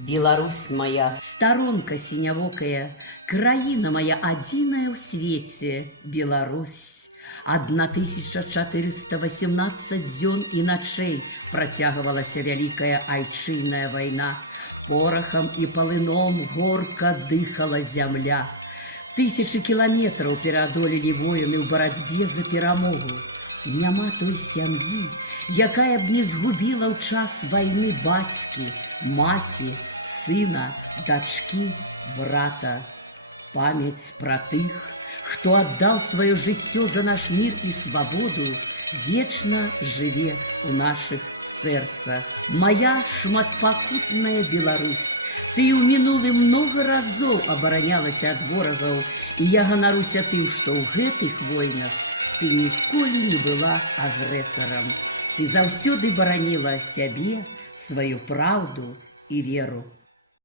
Беларусь моя, сторонка синявокая, краіна моя адзіная ў свеце, Беларусь. 1418 дзён і начэй працягвалася вялікая айчынная вайна. Порахам і палыном горка дыхала зямля. Тысячы кіламетраў пераадолелі воіны ў барацьбе за перамогу. Няма той сям'і, якая б не згубіла ў час вайны бацькі, маці, сына, дачкі, брата. Памяць пра тых, хто аддаў сваё жыццё за наш мір і свабоду, вечна жыве ў нашых сэрцах. Мая шматпакутная Беларусь, ты ў мінулым многа разоў абаранялася ад ворагаў, і я ганаруся тым, што ў гэтых войнах ты ніколі не была агрэсарам. Ты заўсёды бараніла сябе, сваю праўду і веру.